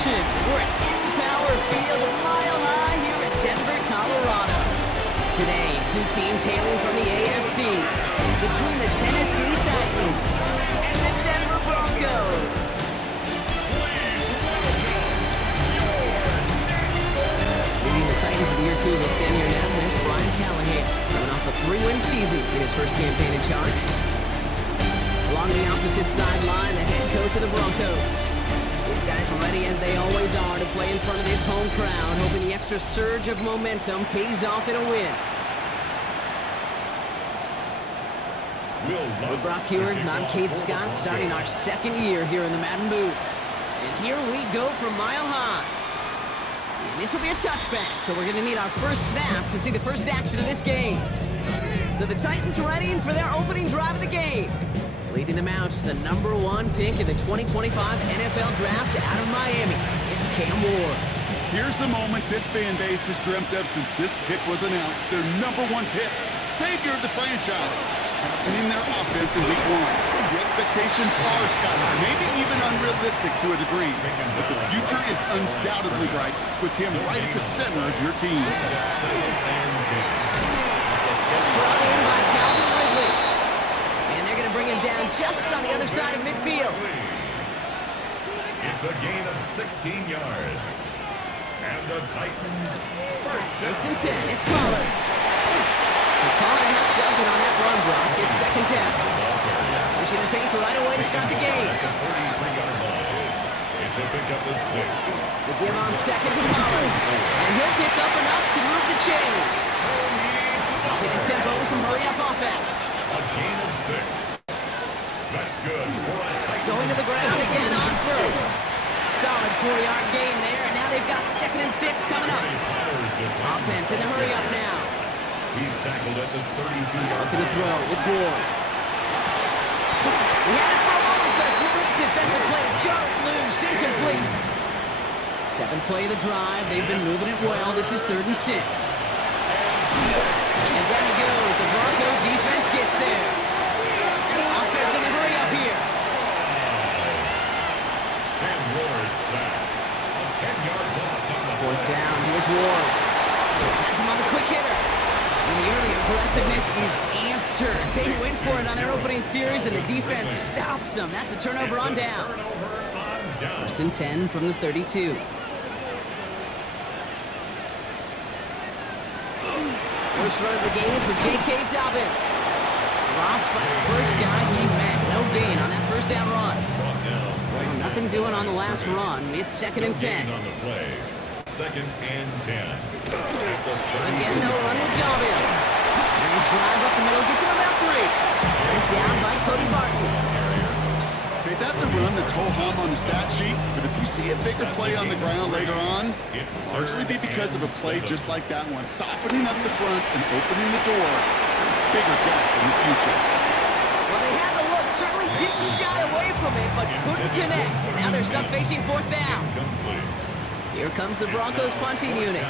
action. We're at Power Field, a mile high here in Denver, Colorado. Today, two teams hailing from the AFC, between the Tennessee Titans and the Denver Broncos. Leading the Titans in year 2 of his tenure now, there's Brian Callahan, coming off a 3-win season in his first campaign in charge. Along the opposite sideline, the head coach of the Broncos. These guys are ready, as they always are, to play in front of this home crowd, hoping the extra surge of momentum pays off in a win. With Brock Hewitt, I'm Kate Scott, starting our second year here in the Madden booth. And here we go from mile high. And this will be a touchback, so we're going to need our first snap to see the first action of this game. So the Titans ready for their opening drive of the game. Leading them out is the #1 pick in the 2025 NFL Draft out of Miami. It's Cam Ward. Here's the moment this fan base has dreamt of since this pick was announced. Their #1 pick, savior of the franchise, captaining their offense in Week 1. The expectations are sky high, maybe even unrealistic to a degree, but the future is undoubtedly bright with him right at the center of your team. It's brought in by Calvin Ridley. And they're going to bring him down just on the other side of midfield. It's a gain of 16 yards. And the Titans first and 10. It's Pollard. So Pollard a half dozen on that run block. It's second down. Pushing the pace right away to start the game. It's a pickup of 6. The give on second to Pollard. And he'll pick up enough to move the chains. Getting tempo with some hurry-up offense. A gain of 6. That's good. Going to the ground again on first. Solid 4-yard gain there, and now they've got 2nd and 6 coming up. Offense in the hurry-up now. He's tackled at the 32-yard Looking to throw with Ward. He had it for a moment, but a great defensive play to jar it loose. Incomplete. 7th play of the drive. They've been moving it well. This is 3rd and 6. And down he goes. The Bronco defense gets there. Offense in the hurry-up here. And Ward sack. A 10-yard loss on the 4th down. Here's Ward. Has him on the quick hitter. And the early aggressiveness is answered. They went for it on their opening series, and the defense stops them. That's a turnover on downs. 1st and 10 from the 32. First run of the game for J.K. Dobbins. Dropped by the first guy he met. No gain on that first down run. Well, nothing doing on the last run. It's 2nd and 10. on the play. 2nd and 10. Again, they'll run with Dobbins. Nice drive up the middle. Gets him about 3. Taken down by Cody Barton. Okay, that's a run that's ho-hum on the stat sheet, but if you see a bigger play on the ground later on, it'll largely be because of a play just like that one, softening up the front and opening the door for a bigger gap in the future. Well, they had the look, certainly didn't shy away from it, but couldn't connect, and now they're stuck facing 4th down. Here comes the Broncos punting unit.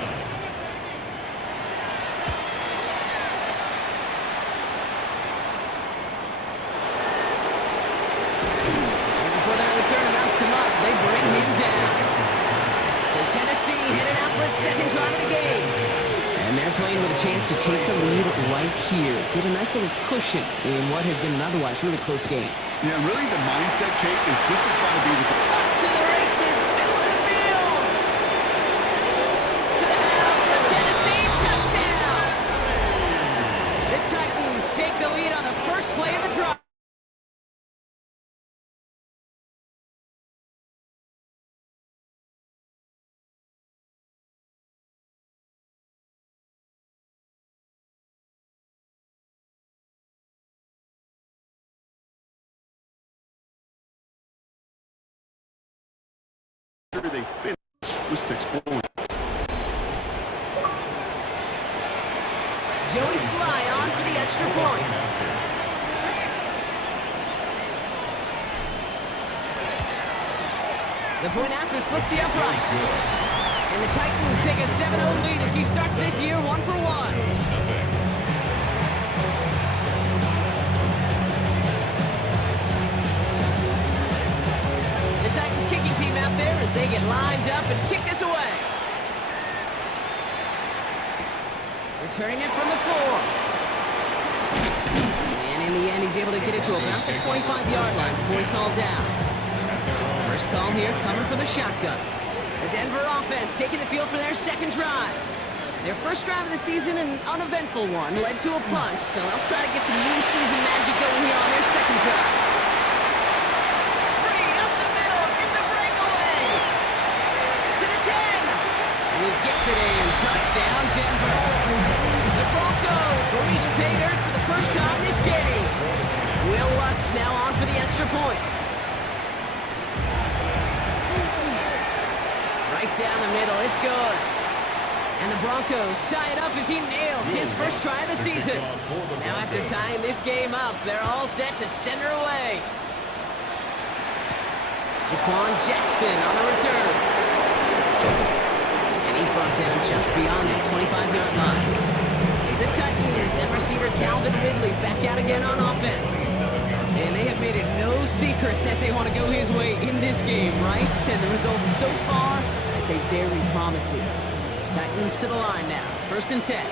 They bring him down. So Tennessee headed out for its 2nd drive of the game. And they're playing with a chance to take the lead right here. Get a nice little cushion in what has been an otherwise really close game. Yeah, really the mindset, Kate, is this has got to be the... Up to the races, middle of the field. To the house for Tennessee, touchdown. The Titans take the lead on the first play of the drive. They finish with 6 points. Joey Sly on for the extra point. The point after splits the upright. And the Titans take a 7-0 lead as he starts this year 1 for 1. The Titans kicking team out there as they get lined Returning it from the 4. And in the end, he's able to get it to about the 25-yard line before he's hauled down. First call here coming from the shotgun. The Denver offense taking the field for their second drive. Their first drive of the season, an uneventful one, led to a punch, so they'll try to get some new season magic going here on their second drive. Free up the middle, it's a breakaway! To the 10! And he gets it in, touchdown Denver. The Broncos will reach pay dirt for the first time this game. Will Lutz now on for the extra point. Right down the middle, it's good. And the Broncos tie it up as he nails his first try of the season. Now after tying this game up, they're all set to send her away. Jaquan Jackson on the return. And he's brought down just beyond that 25-yard line. The Titans and receiver Calvin Ridley back out again on offense. And they have made it no secret that they want to go his way in this game, right? And the results so far, I'd say very promising. Titans to the line now. First and 10.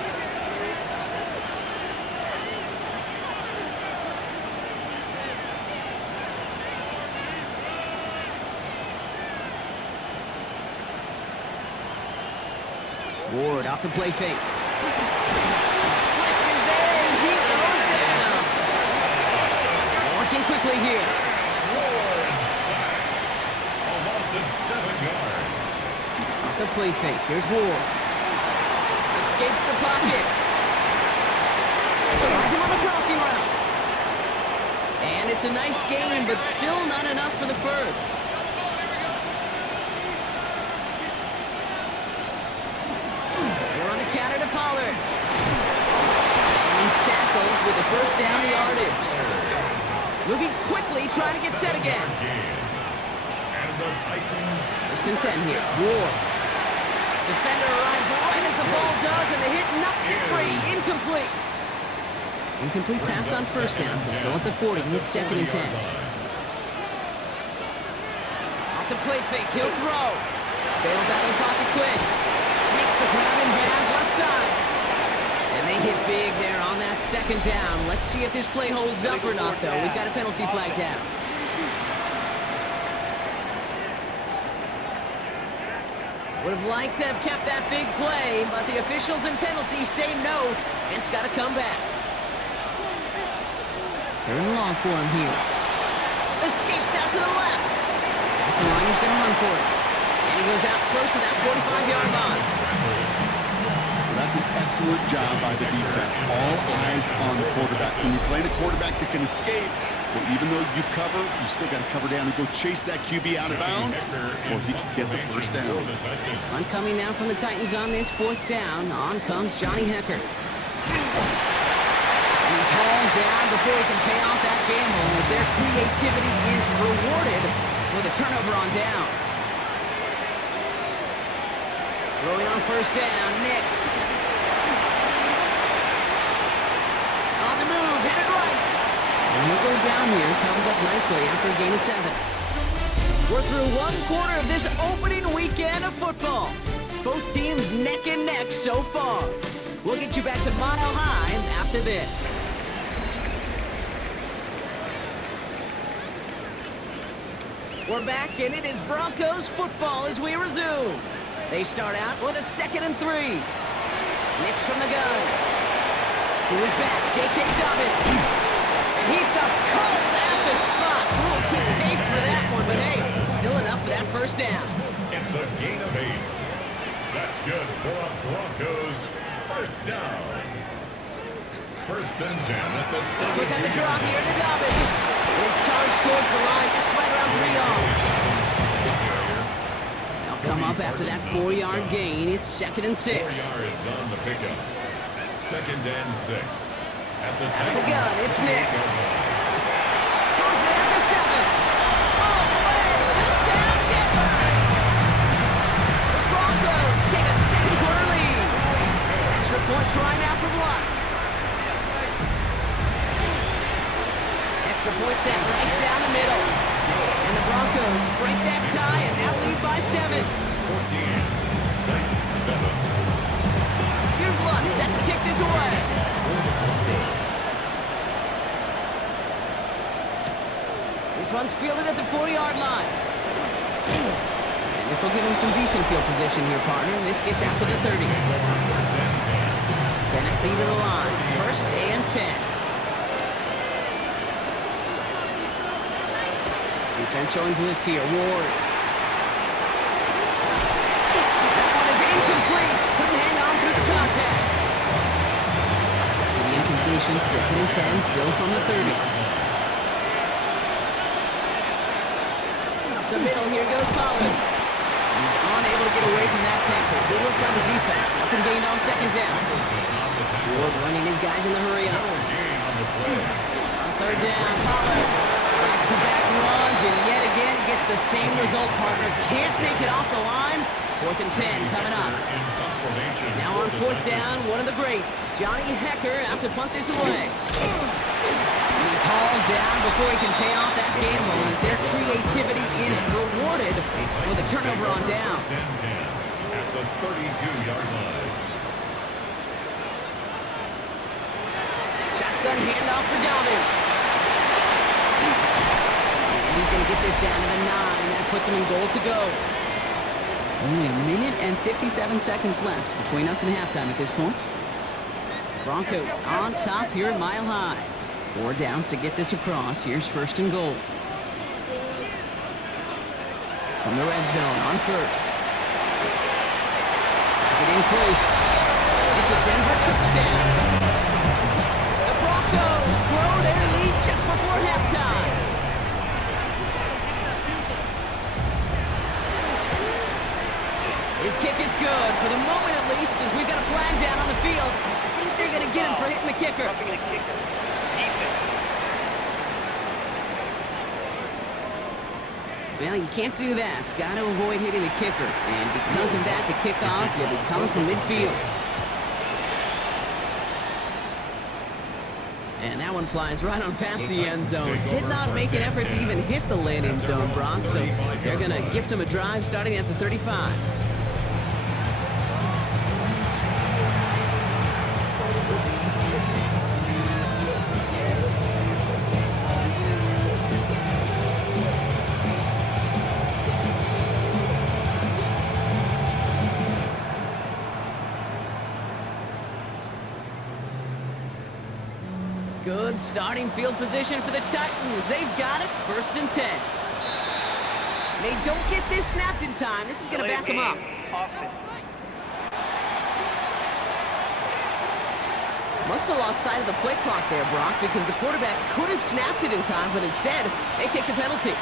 Ward off the play fake. Blitz is there, and he goes down. Working quickly here. Ward sacked. A loss of 7 yards. Off the play fake. Here's Ward. Escapes the pocket. Finds him on the crossing route. And it's a nice game, but still not enough for the first. They're on the counter to Pollard. And he's tackled with the first down yardage. Moving quickly, trying to get set again. And the Titans. First and 10 here. Ward. Defender arrives right as the ball does, and the hit knocks it free. Incomplete. Incomplete pass on first down, so still at the 40. Hit second and 10. Off the play fake, he'll throw. Bails out of the pocket quick. Makes the grab in bounds left side. And they hit big there on that second down. Let's see if this play holds up or not, though. We've got a penalty flag down. Would have liked to have kept that big play, but the officials and penalties say no. It's got to come back. Third and long for him here. Escapes out to the left. That's the line, he's going to run for it. And he goes out close to that 45-yard line. That's an excellent job by the defense. All eyes on the quarterback. When you play the quarterback that can escape, but even though you cover, you still got to cover down and go chase that QB out of bounds, or he can get the first down. Run coming now from the Titans on this fourth down. On comes Johnny Hecker. And he's hauled down before he can pay off that gamble as their creativity is rewarded with a turnover on downs. Throwing on first down, Nix. On the move, hit it right. And he'll go down here, comes up nicely after a gain of 7. We're through one quarter of this opening weekend of football. Both teams neck and neck so far. We'll get you back to Mile High after this. We're back, and it is Broncos football as we resume. They start out with a 2nd and 3. Nix from the gun. To his back, J.K. Dobbins. And he stopped cold at the spot. Ooh, he paid for that one, but hey, still enough for that first down. It's a gain of 8. That's good for a Broncos first down. First and 10 at the 32. Look at the draw here to Dobbins. His charge towards the line. That's right around 3 yards. They'll come up after that 4-yard gain. It's 2nd and 6. 4 yards on the pickup. 2nd and 6. At the Out of the gun, it's Nix. Has it at the 7. All the way, touchdown Denver! The Broncos take a second quarter lead. Extra point try now from Lutz. Extra point set right down the middle. And the Broncos break that tie and now lead by 7. 14. 7. Here's Lutz, set to kick this away. This one's fielded at the 40-yard line. And this will give him some decent field position here, partner. This gets out to the 30. Tennessee to the line. 1st and 10. Defense showing blitz here. Ward. That one is incomplete. Couldn't hang on through the contact. After the incompletion, 2nd and 10, still from the 30. Up the middle, here goes Pollard. He's unable to get away from that tackle. Good work by the defense. Nothing gained on 2nd down. Ward running his guys in the hurry up. On 3rd down, Pollard. Back-to-back runs, and yet again he gets the same result, partner. Can't make it off the line. 4th and 10 coming up. Now on 4th down, one of the greats, Johnny Hecker, out to punt this away. He's hauled down before he can pay off that game ball as their creativity is rewarded with a turnover on downs. At the 32-yard line. Shotgun handoff for Dobbins. And he's going to get this down to the 9. That puts him in goal to go. Only a minute and 57 seconds left between us and halftime at this point. Broncos on top here at Mile High. 4 downs to get this across. Here's 1st and goal. From the red zone on 1st. Has it in close. It's a Denver touchdown. The Broncos grow their lead just before halftime. His kick is good, for the moment at least, as we've got a flag down on the field. I think they're going to get him for hitting the kicker. Well, you can't do that. Got to avoid hitting the kicker. And because of that, the kickoff will be coming from midfield. And that one flies right on past the end zone. Did not make an effort to even hit the landing zone, Brock. So they're going to gift him a drive starting at the 35. Good starting field position for the Titans. They've got it. 1st and 10. They don't get this snapped in time. This is going to back them up. Must have lost sight of the play clock there, Brock, because the quarterback could have snapped it in time, but instead, they take the penalty.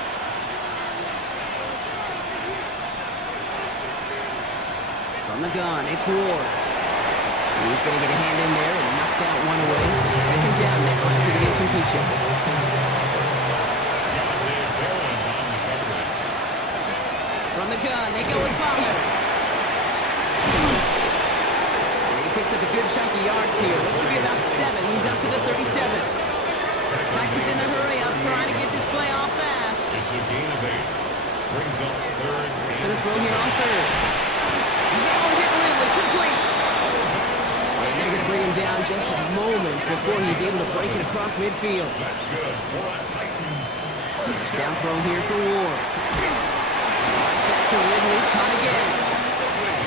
From the gun, it's Ward. He's going to get a hand in there and knock that one away. So 2nd down now after the incompletion. From the gun, they go with Pollard. He picks up a good chunk of yards here. Looks to be about 7. He's up to the 37. Titans in the hurry up, trying to get this play off fast. It's a gain of 8. Brings up 3rd. He's going to throw here on 3rd. He's able to hit Lindley, complete. And they're going to bring him down just a moment before he's able to break it across midfield. That's good for the Titans. First down throw here for Ward. Right back to Ridley, caught again.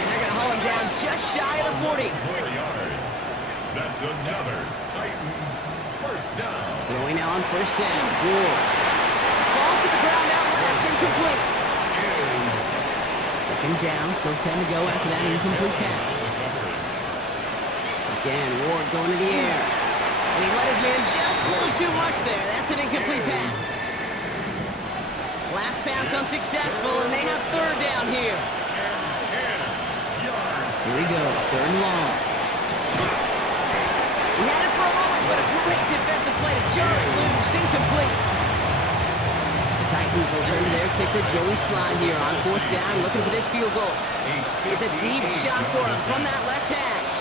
And they're going to haul him down just shy of the 40. 4 yards. That's another Titans 1st down. Throwing now on 1st down. Ward falls to the ground out left, incomplete. 2nd down, still 10 to go after that incomplete pass. Again, Ward going to the air. And he let his man just a little too much there. That's an incomplete pass. Last pass unsuccessful, and they have 3rd down here. Here he goes, 3rd and long. He had it for a moment, but a great defensive play to Charlie loose, incomplete. The Titans will turn to their kicker, Joey Sly, here on 4th down, looking for this field goal. It's a deep shot for him from that left hash.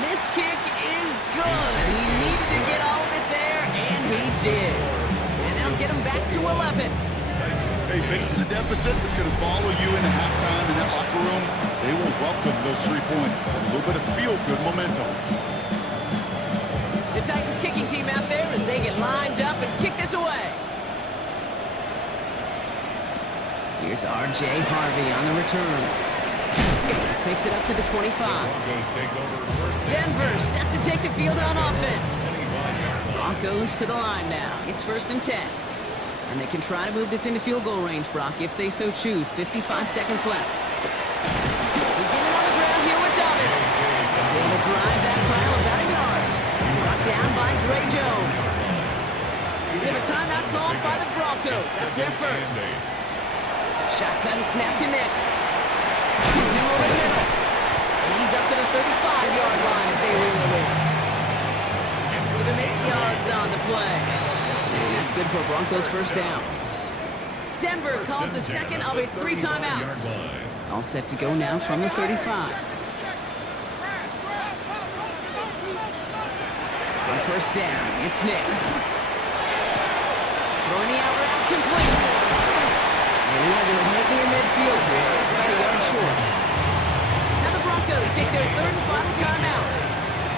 This kick is good. He needed to get all of it there, and he did. And that'll get him back to 11. Hey, facing a deficit that's going to follow you into halftime in that locker room, they will welcome those 3 points. A little bit of feel-good momentum. The Titans kicking team out there as they get lined up and kick this away. Here's R.J. Harvey on the return. This makes it up to the 25. Denver set to take the field on offense. Broncos to the line now. It's 1st and 10. And they can try to move this into field goal range, Brock, if they so choose. 55 seconds left. We get it on the ground here with Dobbins. He's able to drive that pile about a yard. Brought down by Dre Jones. We have a timeout called by the Broncos. That's their first. Shotgun snap to Nix. He's in over the middle. And he's up to the 35-yard line as they reel it in. Give him 8 yards on the play. And that's good for Broncos first down. Denver calls the second of its 3 timeouts. All set to go now from the 35. On first down, it's Nix. Throwing the out route complete. And he has it right near midfield here. It's about a yard short. Now the Broncos take their 3rd and final timeout.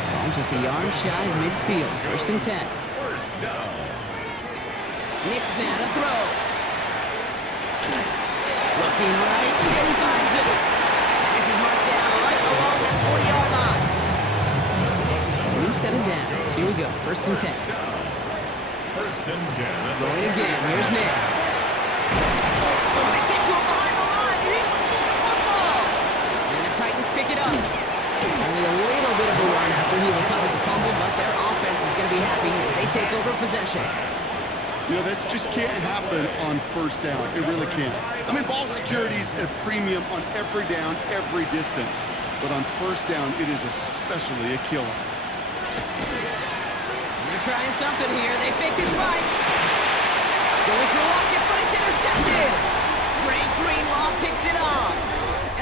Ball just a yard shy of midfield. 1st and 10. First down. Nix now to throw. Looking right, and he finds it. And this is marked down right along that 40-yard line. New set of downs. Here we go. 1st and 10. 1st and 10. Going again. Here's Nix. Oh, they get to him behind the line, and he loses the football. And the Titans pick it up. Only a little bit of a run after he recovered the fumble, but their offense is going to be happy as they take over possession. You know, this just can't happen on 1st down. It really can't. I mean, ball security is a premium on every down, every distance. But on 1st down, it is especially a killer. And they're trying something here. They fake this spike. Going for a locket, but it's intercepted. Drake Greenlaw picks it off.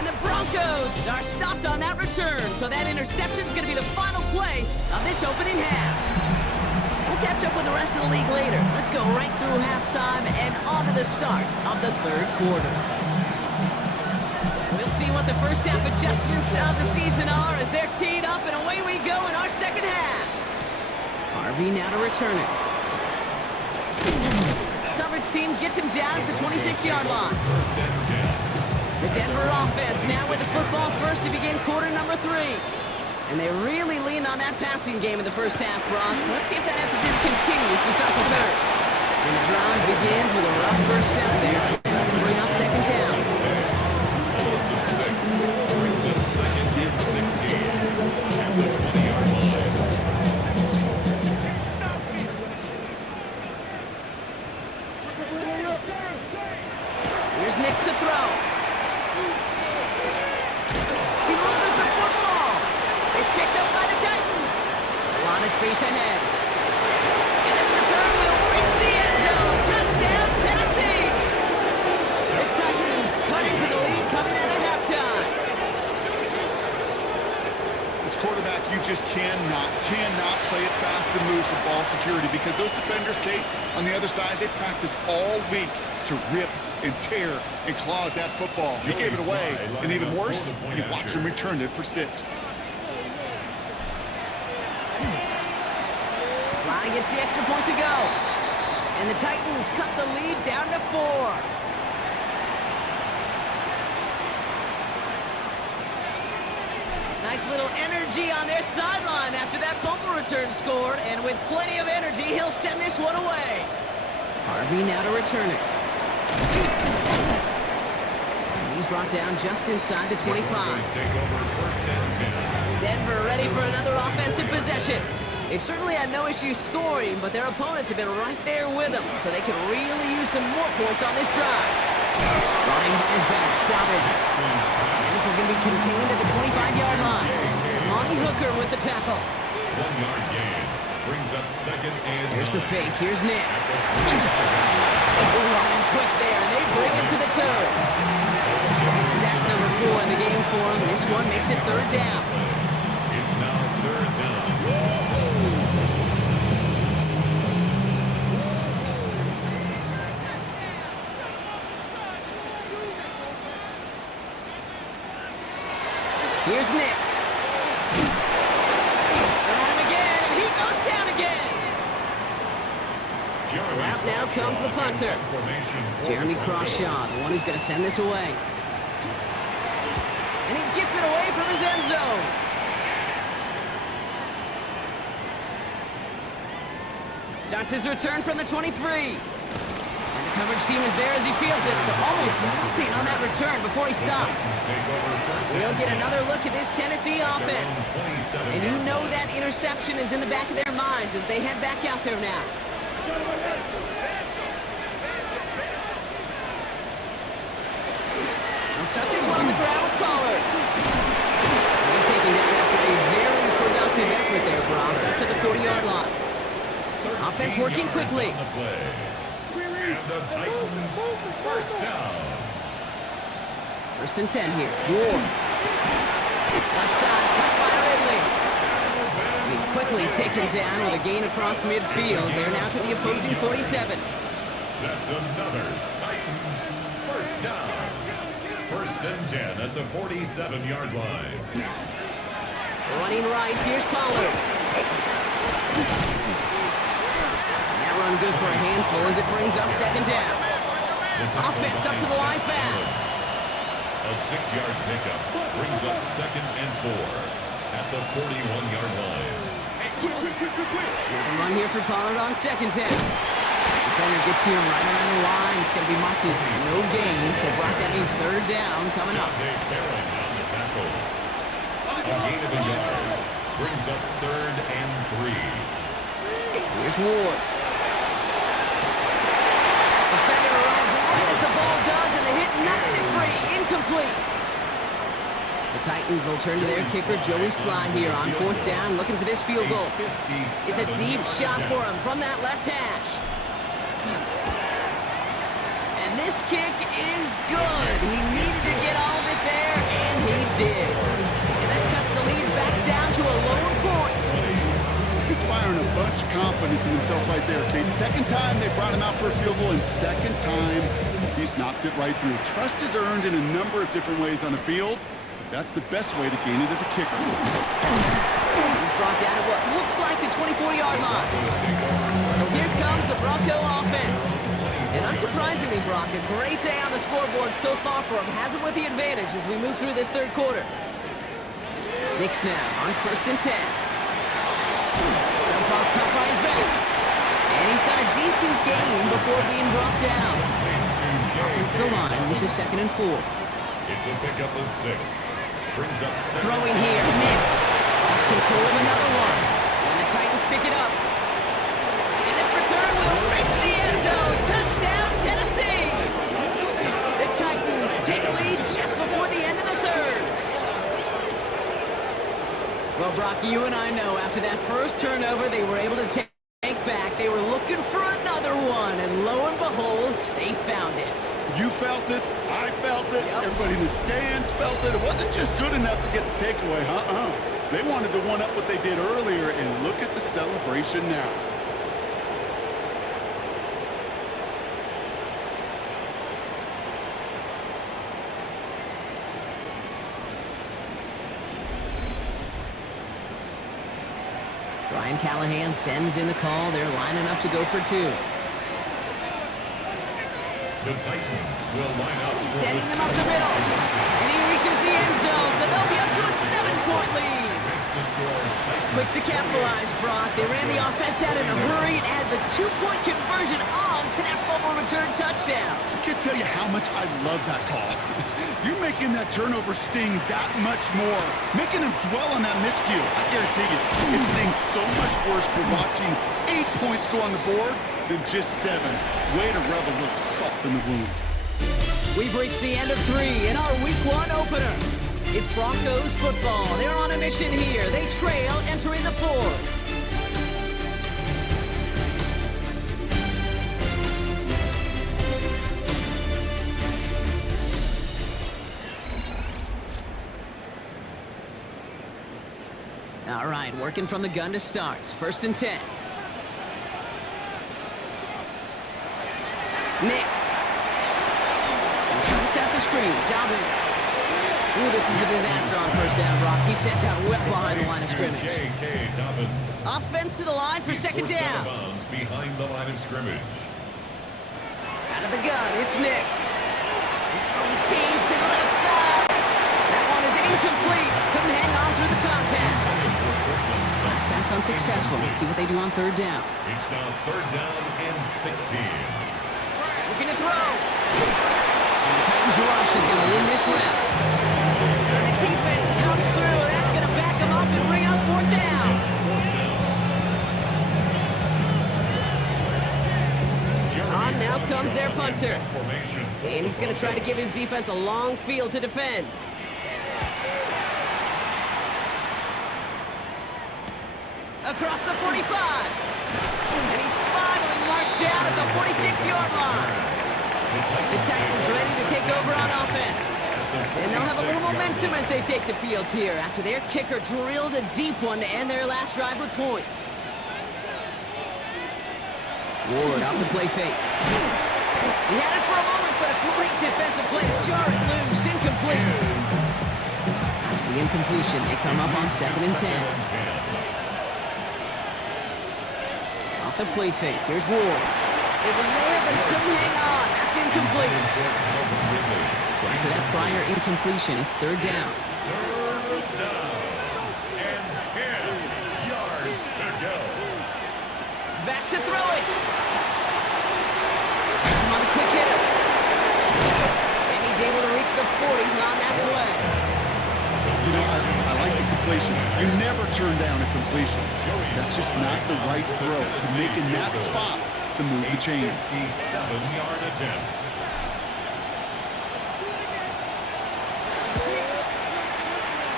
And the Broncos are stopped on that return. So that interception is going to be the final play of this opening half. We'll catch up with the rest of the league later. Let's go right through halftime and on to the start of the 3rd quarter. We'll see what the first half adjustments of the season are as they're teed up, and away we go in our 2nd half. Harvey now to return it. Coverage team gets him down at the 26-yard line. The Denver offense now with the football first to begin quarter number 3. And they really leaned on that passing game in the first half, Brock. Let's see if that emphasis continues to start the 3rd. And the drive begins with a rough first step there. It's going to bring up 2nd down. Brings up 2nd and 16. At the 20-yard line. Here's Nix to throw. He loses the football. It's picked up by the Titans. A lot of space ahead. And this return will reach the end zone. Touchdown, Tennessee. The Titans cut into the lead coming out of halftime. This quarterback, you just cannot play it fast and loose with ball security because those defenders, Kate, on the other side, they practice all week to rip and tear and claw at that football. He gave it away, and even worse, you watch him return it for 6. Sly gets the extra point to go. And the Titans cut the lead down to 4. Nice little energy on their sideline after that fumble return scored. And with plenty of energy, he'll send this one away. Harvey now to return it. And he's brought down just inside the 25. Denver ready for another offensive possession. They've certainly had no issue scoring, but their opponents have been right there with them, so they could really use some more points on this drive. Running by his back, Dobbins. And this is going to be contained at the 25-yard line. Monty Hooker with the tackle. 1-yard gain. Brings up 2nd and 9. Here's the fake. Here's Nix. Running quick there, and they bring him to the turn. It's sack number 4 in the game for him. This one makes it 3rd down. It's now 3rd down. Here's Nix. They're at him again, and he goes down again. So out now comes the punter. Jeremy Crawshaw, the one who's going to send this away. And he gets it away from his end zone. Starts his return from the 23. And the coverage team is there as he fields it, so almost nothing on that return before he stopped. We'll get another look at this Tennessee offense. And you know that interception is in the back of their minds as they head back out there now. We'll start this one on the ground with Pollard. He's taken down after a very productive effort there, Brock, up to the 40-yard line. Offense working quickly. And the Titans first down. 1st and 10 here. Ward. Left side, cut by Ridley. He's quickly taken down with a gain across midfield. They're now to the opposing 47. That's another Titans first down. 1st and 10 at the 47-yard line. Running right, here's Pollard. That run good for a handful as it brings up 2nd down. Offense up to the line fast. A 6-yard pickup brings up 2nd and 4 at the 41-yard line. Another run here for Pollard on 2nd down. Defender gets to him right around the line. It's going to be marked as no gain, so Brock, that means 3rd down coming up. Dave Barron on the tackle. A gain of a yard brings up 3rd and 3. Here's Ward. Defender arrives right as the ball does, and the hit knocks it free. Incomplete. The Titans will turn to their kicker, Joey Sly, here on 4th down, looking for this field goal. It's a deep shot for him from that left hash. And this kick is good. He needed to get all of it there, and he did. And that cuts the lead back down to a lower point. Inspiring a bunch of confidence in himself right there, Kate. 2nd time they brought him out for a field goal, and 2nd time he's knocked it right through. Trust is earned in a number of different ways on the field. That's the best way to gain it as a kicker. He's brought down at what looks like the 24-yard line. So here comes the Bronco offense. And unsurprisingly, Brock, a great day on the scoreboard so far for him. Has him with the advantage as we move through this 3rd quarter. Nix now on 1st and 10. Dump off cut by his back. And he's got a decent gain before being brought down. Offensive line, this is 2nd and 4. It's a pickup of 6. Brings up 7. Throwing here, Nix. Lost control of another one. And the Titans pick it up. And this return will reach the end zone. Touchdown, Tennessee! The Titans take a lead just before the end of the 3rd. Well, Brock, you and I know after that first turnover, they were able to take back. They were looking for another one, and lo and behold, they found it. You felt it. I felt it. Yep. Everybody in the stands felt it. It wasn't just good enough to get the takeaway, They wanted to one-up what they did earlier, and look at the celebration now. Brian Callahan sends in the call. They're lining up to go for 2. The Titans will line up. Sending them up the middle. And he reaches the end zone, so they'll be up to a 7-point lead. Quick to capitalize, Brock. They ran the offense out in a hurry and added the 2-point conversion on to that fumble return touchdown. I can't tell you how much I love that call. You're making that turnover sting that much more. Making him dwell on that miscue. I guarantee you, it stings so much worse for watching 8 points go on the board than just 7. Way to rub a little salt in the wound. We've reached the end of 3 in our Week 1 opener. It's Broncos football. They're on a mission here. They trail entering the 4th. All right, working from the gun to start. 1st and 10. Nix. And cuts out the screen. Dobbins. Ooh, this is a disaster on first down, Brock. He sets out well behind the line of scrimmage. J.K. Dobbins. Offense to the line for second Forced out down. of bounds behind the line of scrimmage. Out of the gun, it's Nix. He's going deep to the left side. That one is incomplete. Couldn't hang on through the contact. Last pass unsuccessful. Let's see what they do on third down. It's now third down and 16. Looking to throw. And the Titans rush is going to win this round. And the defense comes through. That's going to back them up and bring out fourth down. On now comes their punter. And he's going to try to give his defense a long field to defend. Across the 45. And he's finally marked down at the 46-yard line. The Titans ready to take over on offense. And they'll have a little momentum as they take the field here after their kicker drilled a deep one to end their last drive with points. Ward off the play fake. He had it for a moment, but a great defensive play to jar it loose. Incomplete. After the incompletion, they come up on 2nd and 10. Off the play fake, here's Ward. It was there, but he couldn't hang on. That's incomplete. So after that prior incompletion, it's third down. Third down and 10 yards to go. Back to throw it. That's him on the quick hitter. And he's able to reach the 40 on that play. You know, I like the completion. You never turn down a completion. That's just not the right throw to make in that spot to move the chains. 57-yard attempt.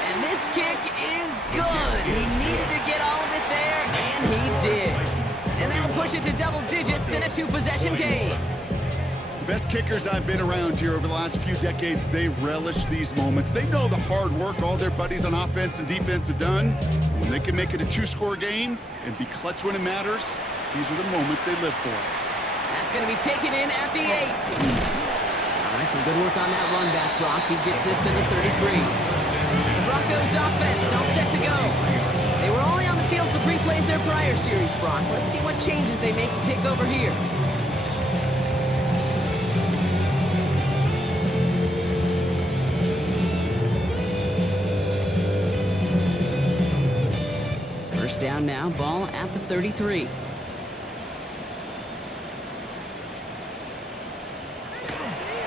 And this kick is good. He needed to get all of it there, and he did. And that'll push it to double digits in a 2-possession game. The best kickers I've been around here over the last few decades, they relish these moments. They know the hard work all their buddies on offense and defense have done. When they can make it a 2-score game and be clutch when it matters, these are the moments they live for. That's going to be taken in at the 8. All right, some good work on that run back, Brock. He gets this to the 33. The Broncos offense all set to go. They were only on the field for 3 plays their prior series, Brock. Let's see what changes they make to take over here. First down now, ball at the 33.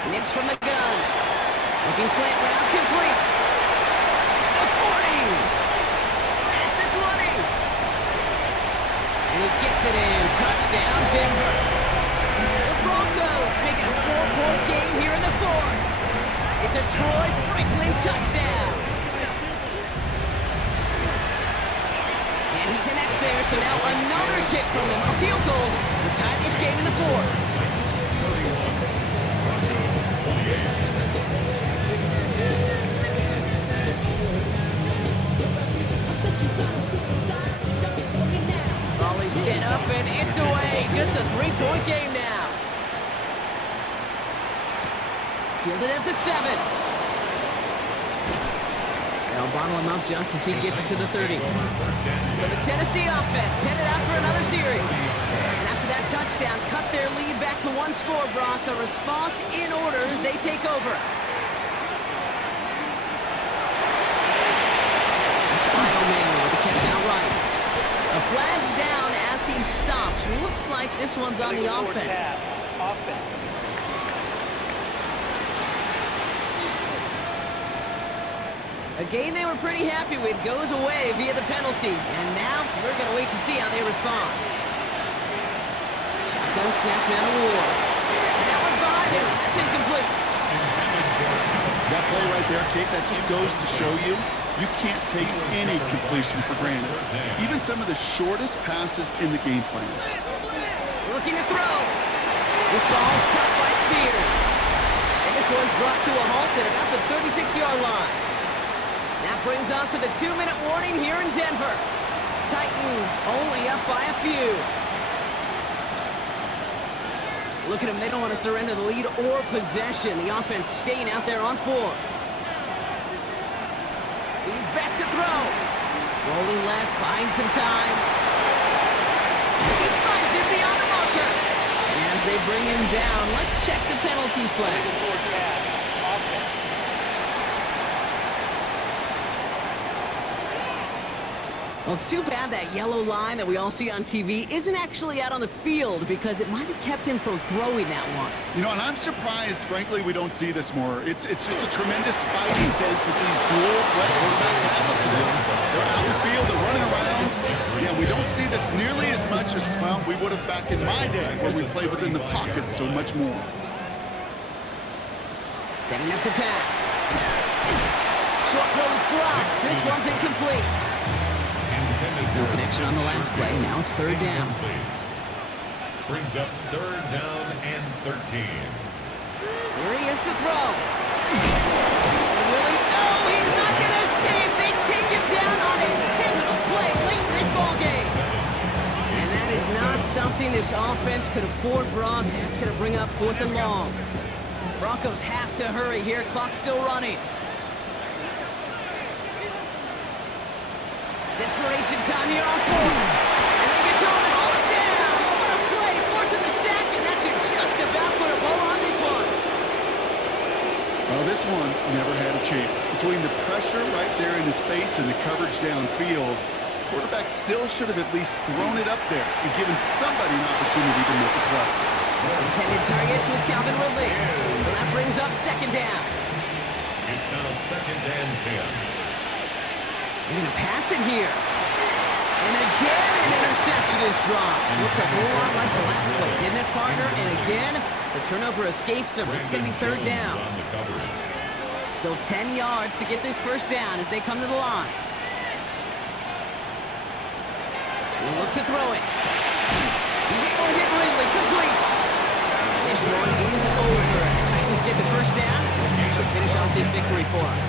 Nix from the gun. Looking slant route, complete. The 40. At the 20. And he gets it in. Touchdown, Denver. The Broncos make it a 4-point game here in the 4th. It's a Troy Franklin touchdown. And he connects there, so now another kick from him. A field goal to tie this game in the 4th. Ball is set up and it's away. Just a 3-point game now. Fielded at the 7. They'll bottle him up just as he gets it to the 30. So the Tennessee offense headed out for another series. And after that touchdown, cut their lead back to 1 score, Brock. A response in order as they take over. That's Kyle Manning with the catch outright. A flag's down as he stops. Looks like this one's on the offense. A game they were pretty happy with goes away via the penalty. And now we're going to wait to see how they respond. Shotgun snap now to Ward. And that one's behind him. That's incomplete. That play right there, Kate, that just goes to show you can't take any completion for granted. Even some of the shortest passes in the game plan. Looking to throw. This ball's caught by Spears. And this one's brought to a halt at about the 36-yard line. That brings us to the 2-minute warning here in Denver. Titans only up by a few. Look at them. They don't want to surrender the lead or possession. The offense staying out there on 4. He's back to throw. Rolling left, buying some time. He finds him beyond the marker. And as they bring him down, let's check the penalty flag. Well, it's too bad that yellow line that we all see on TV isn't actually out on the field because it might have kept him from throwing that one. You know, and I'm surprised, frankly, we don't see this more. It's just a tremendous spidey sense that these dual threat quarterbacks have up to this. They're out in the field, they're running around. Yeah, we don't see this nearly as much as, well, we would have back in my day where we played within the pocket so much more. Setting up to pass. Short throw is dropped. This one's incomplete. No connection on the last play. Now it's third down. Brings up third down and 13. Here he is to throw. Really? No, he's not going to escape. They take him down on a pivotal play late in this ballgame. And that is not something this offense could afford, Brock. That's going to bring up 4th and long. Broncos have to hurry here. Clock's still running. Desperation time here on 4th. And they get to him and haul him down. What a play, forcing the sack, and that should just about put a bow on this one. Well, this one never had a chance. Between the pressure right there in his face and the coverage downfield, quarterback still should have at least thrown it up there and given somebody an opportunity to make a play. Intended target was Calvin Ridley. So that brings up second down. It's now second and 10. They're going to pass it here. And again, an interception is dropped. Looked a whole lot like the last play, didn't it, partner? And again, the turnover escapes him. It's going to be third down. Still 10 yards to get this first down as they come to the line. He'll look to throw it. He's able to hit Ridley, complete. And this one is over. The Titans get the first down. That should finish off this victory for them.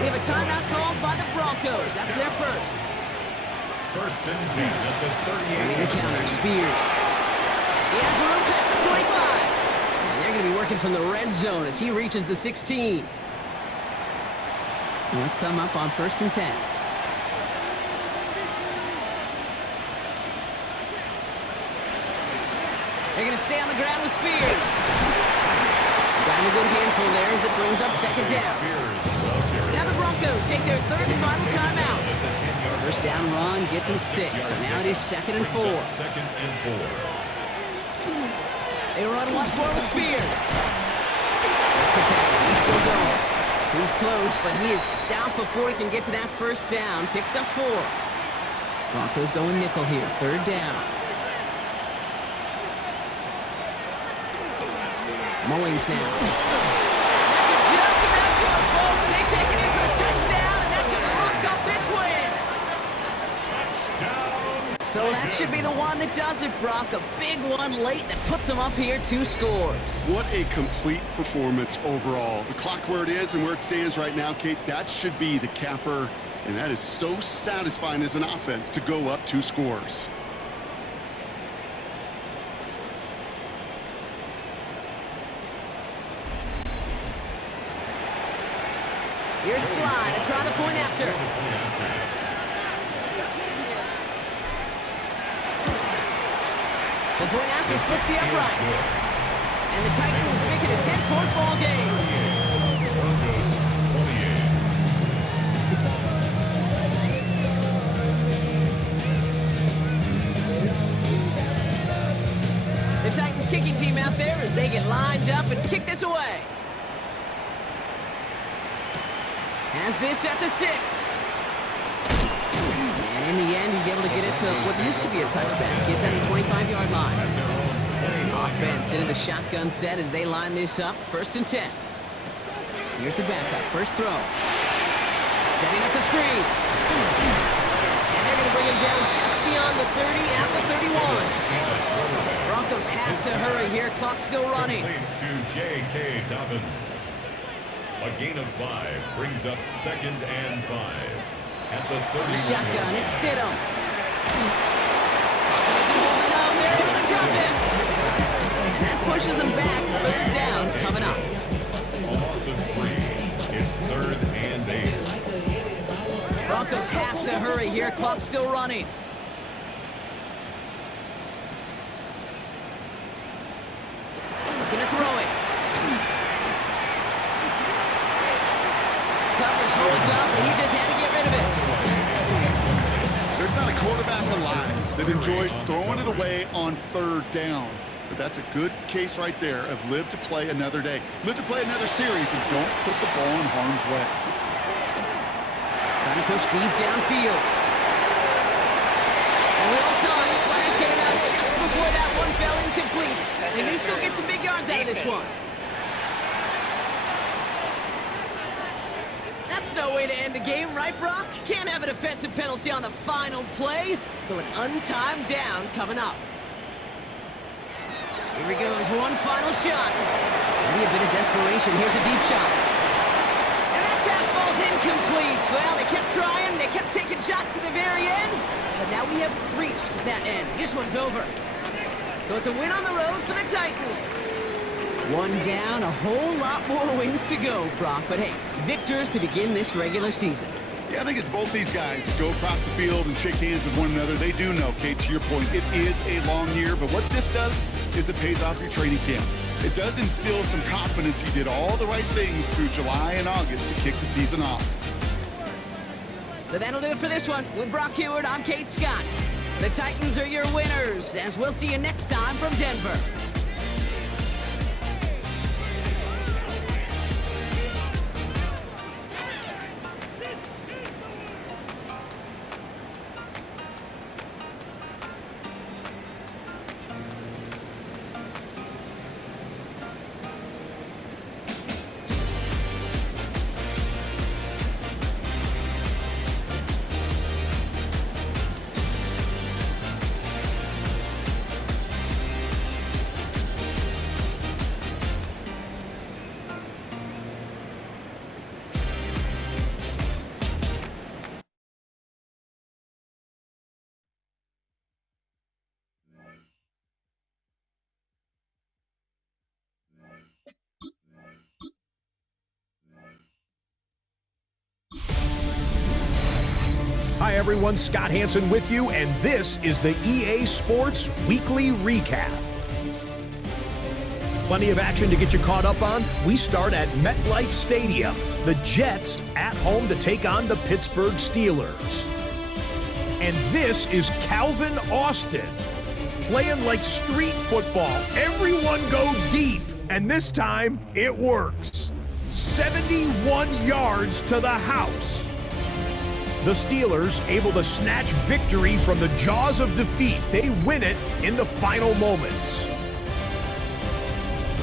We have a timeout called by the Broncos. That's their first. First and 10 at the 38. And in the counter, Spears. He has room past the 25. And they're going to be working from the red zone as he reaches the 16. They'll come up on first and 10. They're going to stay on the ground with Spears. Got him a good handful there as it brings up second down. Now the Broncos take their third and final timeout. First down run gets him 6, so now it is second and 4. Second and 4. They run once more with Spears. Next attack, he's still going. He's close, but he is stopped before he can get to that first down. Picks up 4. Broncos going nickel here, third down. Mullings now. That's just about good, folks. They take it in for the touchdown, and that should lock up this win. Touchdown. So that should be the one that does it, Brock. A big one late that puts them up here 2 scores. What a complete performance overall. The clock where it is and where it stands right now, Kate, that should be the capper, and that is so satisfying as an offense to go up 2 scores. Here's Slide to try the point after. The point after splits the uprights. And the Titans make it a 10-point ball game. Broncos 28. The Titans kicking team out there as they get lined up and kick this away. Has this at the 6. And in the end, he's able to get it to what used to be a touchback. It's at the 25-yard line. Offense into the shotgun set as they line this up. First and 10. Here's the backup. First throw. Setting up the screen. And they're going to bring him down just beyond the 30 at the 31. Broncos have to hurry here. Clock still running. To J.K. Dobbins. A gain of 5 brings up second and 5 at the 30. Shotgun, it's Stidham. Doesn't hold it up. They're able to drop him. And that pushes them back. Third down coming up. A loss of 3. It's third and 8. Broncos have to hurry here. Clock's still running. Looking to throw it. Coverage holds up, and he just had to get rid of it. There's not a quarterback alive that enjoys throwing it away on third down. But that's a good case right there of live to play another day. Live to play another series and don't put the ball in harm's way. Trying to push deep downfield. And we all saw it. The flag came out just before that one fell incomplete. And he still gets some big yards out of this one. That's no way to end the game, right, Brock? Can't have a defensive penalty on the final play. So an untimed down coming up. Here he goes, one final shot. Maybe a bit of desperation. Here's a deep shot. And that pass falls incomplete. Well, they kept trying. They kept taking shots to the very end. But now we have reached that end. This one's over. So it's a win on the road for the Titans. One down, a whole lot more wins to go, Brock. But hey, victors to begin this regular season. Yeah, I think it's both these guys go across the field and shake hands with one another. They do know, Kate, to your point, it is a long year, but what this does is it pays off your training camp. It does instill some confidence he did all the right things through July and August to kick the season off. So that'll do it for this one. With Brock Heward, I'm Kate Scott. The Titans are your winners, as we'll see you next time from Denver. Hi everyone, Scott Hansen with you, and this is the EA Sports Weekly Recap. Plenty of action to get you caught up on. We start at MetLife Stadium. The Jets at home to take on the Pittsburgh Steelers. And this is Calvin Austin playing like street football. Everyone go deep, and this time it works. 71 yards to the house. The Steelers able to snatch victory from the jaws of defeat. They win it in the final moments.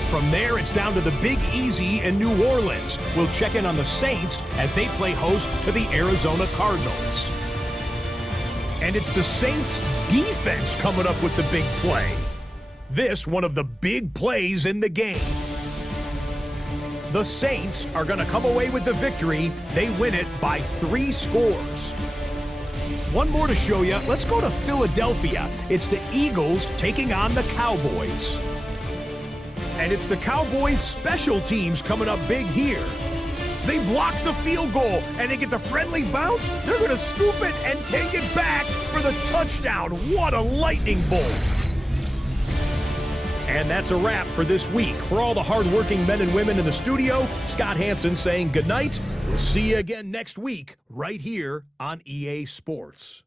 From there, it's down to the Big Easy in New Orleans. We'll check in on the Saints as they play host to the Arizona Cardinals. And it's the Saints' defense coming up with the big play. This one of the big plays in the game. The Saints are going to come away with the victory. They win it by 3 scores. One more to show you. Let's go to Philadelphia. It's the Eagles taking on the Cowboys. And it's the Cowboys' special teams coming up big here. They block the field goal, and they get the friendly bounce. They're going to scoop it and take it back for the touchdown. What a lightning bolt. And that's a wrap for this week. For all the hardworking men and women in the studio, Scott Hansen saying goodnight. We'll see you again next week right here on EA Sports.